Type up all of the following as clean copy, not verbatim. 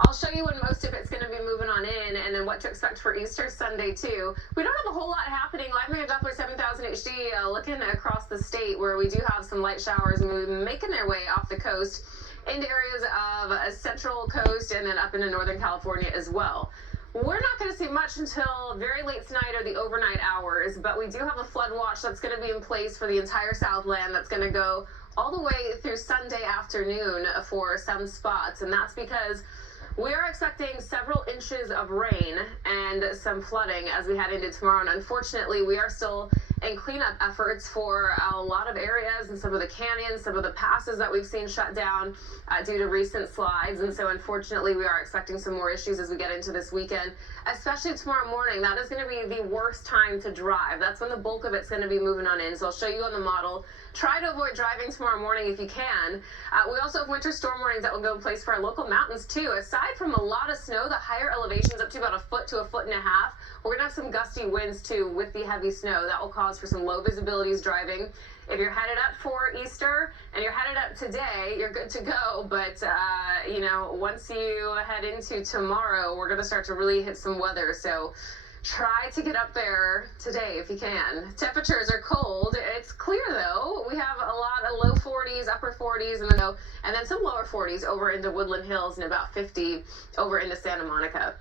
I'll show you when most of it's going to be moving on in, and then what to expect for Easter Sunday too. We don't have a whole lot happening. Live Mayor Doppler 7000 HD looking across the state where we do have some light showers making their way off the coast into areas of central coast and then up into Northern California as well. We're not going to see much until very late tonight or the overnight hours, but we do have a flood watch that's going to be in place for the entire Southland that's going to go all the way through Sunday afternoon for some spots, and that's because we are expecting several inches of rain and some flooding as we head into tomorrow, and unfortunately we are still in cleanup efforts for a lot of areas and some of the canyons, some of the passes that we've seen shut down due to recent slides, and so unfortunately we are expecting some more issues as we get into this weekend, especially tomorrow morning. That is going to be the worst time to drive. That's when the bulk of it's going to be moving on in, so I'll show you on the model. Try to avoid driving tomorrow morning if you can. We also have winter storm warnings that will go in place for our local mountains too. Aside from a lot of snow, the higher elevations up to about 1 foot to 1.5 feet, we're going to have some gusty winds too with the heavy snow. That will cause for some low visibilities driving. If you're headed up for Easter and you're headed up today, you're good to go. But, once you head into tomorrow, we're going to start to really hit some weather. So try to get up there today if you can. Temperatures are cold. It's clear though. We have a lot of low 40s, upper 40s, and then some lower 40s over into Woodland Hills and about 50 over into Santa Monica.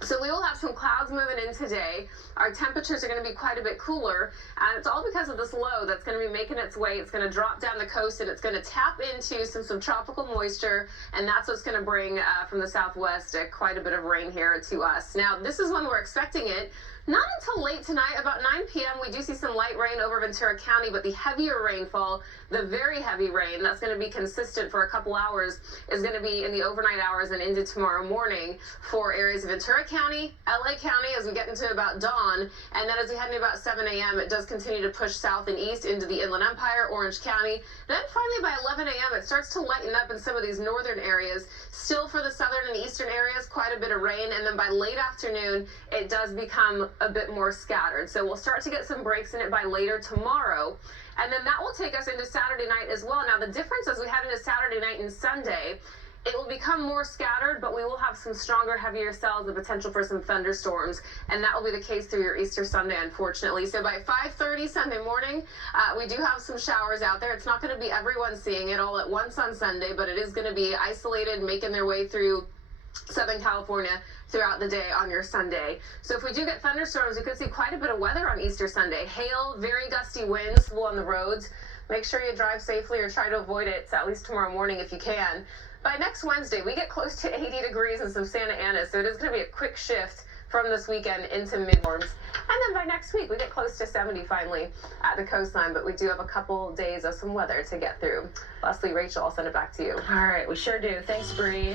So we will have some clouds moving in today. Our temperatures are going to be quite a bit cooler, and it's all because of this low that's going to be making its way. It's going to drop down the coast, and it's going to tap into some tropical moisture, and that's what's going to bring from the southwest quite a bit of rain here to us. Now, this is when we're expecting it. Not until late tonight, about 9 p.m., we do see some light rain over Ventura County, but the heavier rainfall, the very heavy rain, that's going to be consistent for a couple hours, is going to be in the overnight hours and into tomorrow morning for areas of Ventura County, LA County as we get into about dawn, and then as we head into about 7 a.m., it does continue to push south and east into the Inland Empire, Orange County. Then finally by 11 a.m., it starts to lighten up in some of these northern areas. Still for the southern and eastern areas, quite a bit of rain, and then by late afternoon, it does become a bit more scattered. So we'll start to get some breaks in it by later tomorrow, and then that will take us into Saturday night as well. Now the difference as we head into Saturday night and Sunday, it will become more scattered, but we will have some stronger, heavier cells, the potential for some thunderstorms, and that will be the case through your Easter Sunday, unfortunately. So by 5:30 Sunday morning, we do have some showers out there. It's not going to be everyone seeing it all at once on Sunday, but it is going to be isolated, making their way through Southern California throughout the day on your Sunday. So if we do get thunderstorms, we could see quite a bit of weather on Easter Sunday. Hail, very gusty winds on the roads. Make sure you drive safely or try to avoid it at least tomorrow morning if you can. By next Wednesday, we get close to 80 degrees in some Santa Ana, so it is going to be a quick shift from this weekend into midforms. And then by next week, we get close to 70 finally at the coastline, but we do have a couple days of some weather to get through. Leslie, Rachel, I'll send it back to you. All right, we sure do. Thanks, Bree.